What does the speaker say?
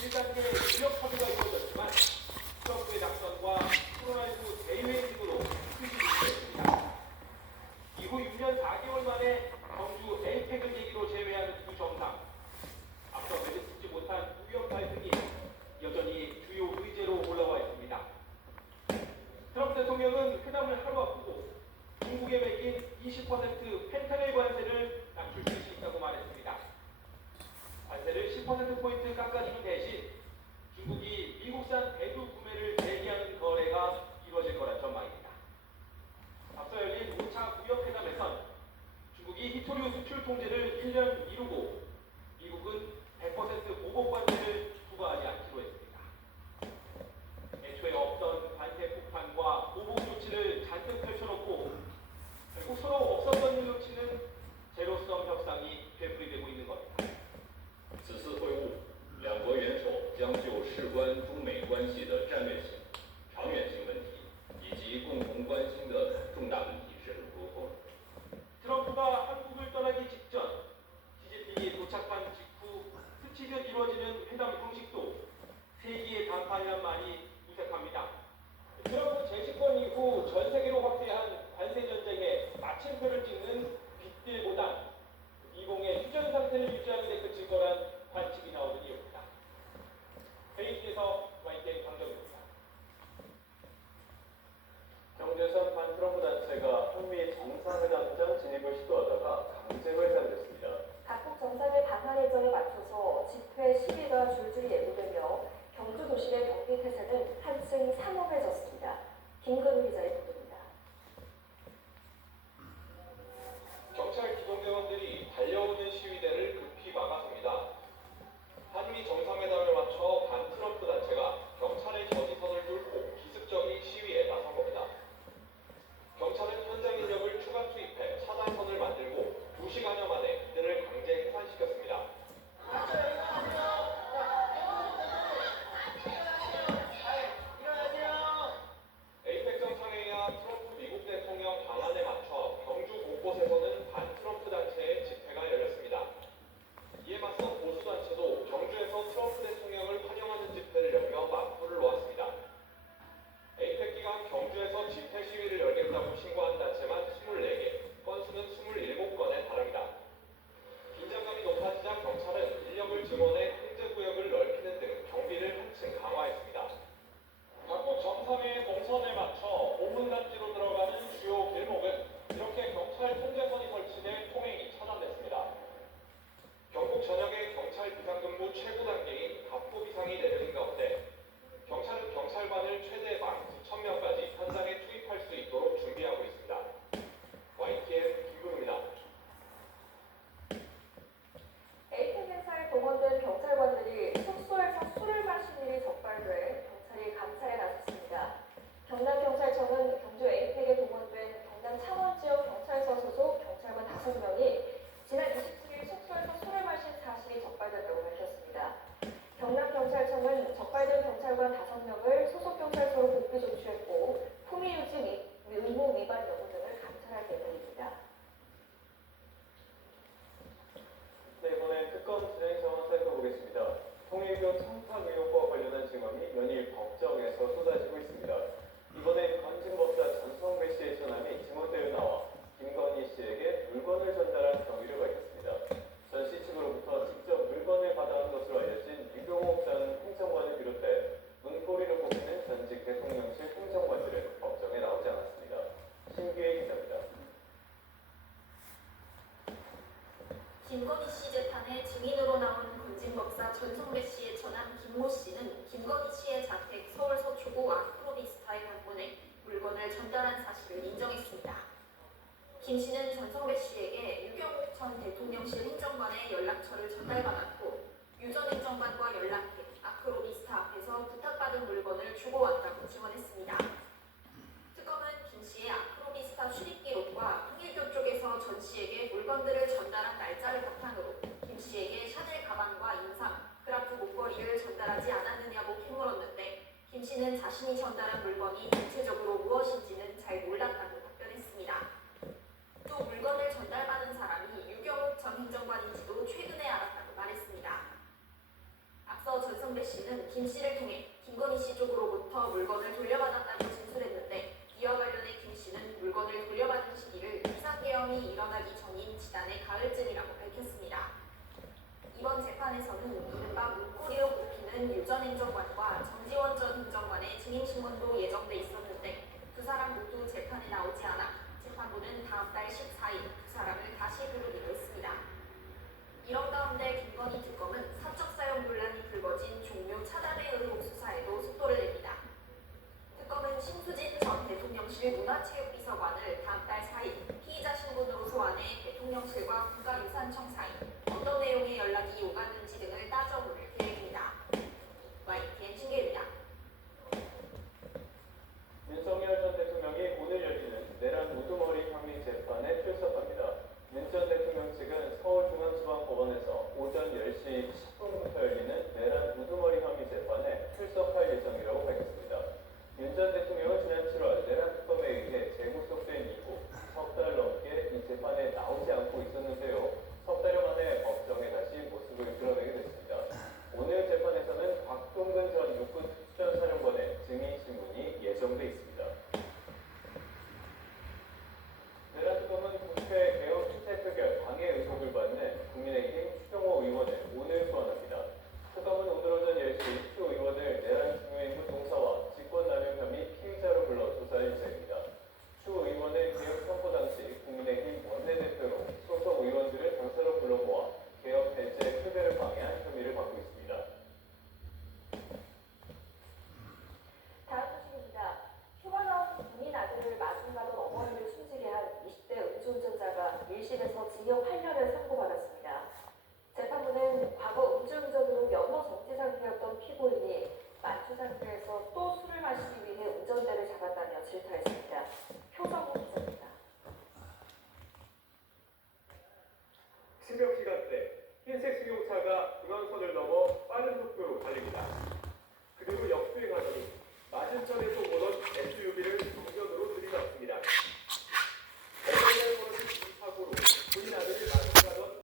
1단계 무역 합의가 이루어졌지만 트럼프의 작전과 코로나19 대유행 등으로 수익이 됐습니다. 이후 6년 4개월 만에 정주 에이펙을 계기로 재회하는 두 정상. 앞서 매듭짓지 못한 무역 갈등이 여전히 주요 의제로 올라와 있습니다. 트럼프 대통령은 회담을 하루 앞두고 중국에 매긴 20% 펜타닐 관세를 낮출 수 있다고 말했습니다. 관세를 10%포인트 깎아주는 대신 중국이 미국산 대두 구매를 제기하는 거래가 이루어질 거란 전망입니다. 앞서 열린 5차 무역회담에선 중국이 히토류 수출 통제를 1년 미루고 미국은 100% 보복 관세를 부과하지 않기로 했습니다. 애초에 없던 관세 폭탄과 보복 조치를 잔뜩 펼쳐놓고 결국 서로 없었던 능력치는 제로섬 협상이 되풀이되고 있는 겁니다. 此次会晤，两国元首将就事关中美关系的战略性、长远性问题以及共同关心的重大问题深入沟通。 트럼프가 한국을 떠나기 직전 시진핑이 도착한 직후 스치듯 이루어지는 회담 형식도 세기의談判이란 말이 무색합니다. 트럼프 재집권 이후 전 세계로 확대한 관세 전쟁에 마침표를 찍는 빅딜보단 미공의 휴전 상태를 유지하는 데 그칠 거란 관측이 나오는 이유입니다. 회의실에서 YTN 강정입니다. 경제선 반트럼프 단체가 한미 정상회담장 진입을 시도하다가 강제로 해산됐습니다. 각국 정상의 방한 일정에 맞춰서 집회 시위가 줄줄이 예고되며 경주 도심의 경비 태세는 한층 삼엄해졌습니다. 김근우 기자의 보도입니다. 경찰 기동대원들이 달려오는 시위대를 급히 막아섭니다. 한미 정상회담에 맞춰 반트럼프 단체가 경찰의 저지선을 뚫고 기습적인 시위에 나선 겁니다. 경찰은 현장 인력을 추가 투입해 차단선을 만들고 2시간여 만에 이들을 강제 해산시켰습니다. 에이펙 정상회의와 트럼프 미국 대통령 방한에 맞춰 경주 곳곳에서는 반트럼프 단체의 집회가 열렸습니다. 이에 맞서 보수단체도 경주에서 트럼프 대통령을 환영하는 집회를 열며 맞불을 놓았습니다. 에이펙 기간 경주에서 집회 시위를 열겠다고 신고한 단체만 24개, 건수는 27건에 달합니다. 긴장감이 높아지자 경찰은 인력을 증원해 통제구역을 넓히는 등 경비를 한층 강화했습니다. 각국 정상회의 동선에 맞춰 5분단지로 들어가는 주요 길목은 이렇게 경찰 통제선이 설치돼 통행이 차단됐습니다. 경북 전역의 경찰 비상근무 최고 단계인 갑부 비상이 내려진 가운데 경찰은 경찰관을 최대 19,000명까지 현장에 투입할 수 있도록 준비하고 있습니다. YTN 김근우입니다. 에이펙 행사에 동원된 경찰관들이 숙소에서 술을 마신 일이 적발돼 경찰이 감찰에 나섰습니다. 경남경찰청은 경주 에이펙에 동원된 경남 창원 지역 경찰서 소속 경찰관 5명이 지난 27일 숙소에서 술을 마신 사실이 적발됐다고 밝혔습니다. 경남경찰청은 적발된 경찰관 5명을 소속경찰서로 복귀 조치했고 품위유지 의무 위반 여부 등을 감찰할 계획입니다. 네, 이번엔 특검 진행 상황 살펴보겠습니다. 통일교 청탁 의혹과 관련한 증언이 연일 법정에서 쏟아지고 있습니다. 이번엔 건진법사 전성배 씨의 전함이 지못대로 나와 김건희 씨에게 물건을 전달한 경위를 밝혔습니다. 전 씨 측으로부터 직접 물건을 받아온 것으로 알려진 유경옥 전 행정관을 비롯해 문고리를 뽑히는 전직 대통령실 행정관들은 법정에 나오지 않았습니다. 신규의 기자입니다. 김건희 씨 재판에 증인으로 나온 건진법사 전성배 씨의 전함 김모 씨는 김건희 씨의 자택 서울 서초구 아크로비스타에 방문해 물건을 전달한 사실을 인정했습니다. 김 씨는 전성배 씨에게 유경옥 전 대통령실 행정관의 연락처를 전달받았고 유 전 행정관과 연락해 아크로비스타 앞에서 부탁받은 물건을 주고왔다고 증언했습니다. 특검은 김 씨의 아크로비스타 출입 기록과 통일교 쪽에서 전 씨에게 물건들을 전달한 날짜를 바탕으로 김 씨에게 샤넬 가방과 인상, 그라프 목걸이를 전달하지 않았느냐고 캐물었는데 김 씨는 자신이 전달한 물건이 구체적으로 무엇인지는 잘 몰랐다고 답변했습니다. 또 물건을 전달받은 사람이 유경옥 전 행정관인지도 최근에 알았다고 말했습니다. 앞서 전성배 전성배 씨는 김 씨를 통해 김건희 씨 쪽으로부터 물건을 돌려받았다고 진술했는데 이와 관련해 김 씨는 물건을 돌려받은 시기를 비상계엄이 일어나기 전인 지난해 가을쯤이라고 밝혔습니다. 이번 재판에서는 이른바 문고리로 꼽히는 유 전 행정관과 정지원 전 행정관의 증인신문도 예정돼 있었는데 두 사람 모두 재판에 나오지 않아 재판부는 다음 달 14일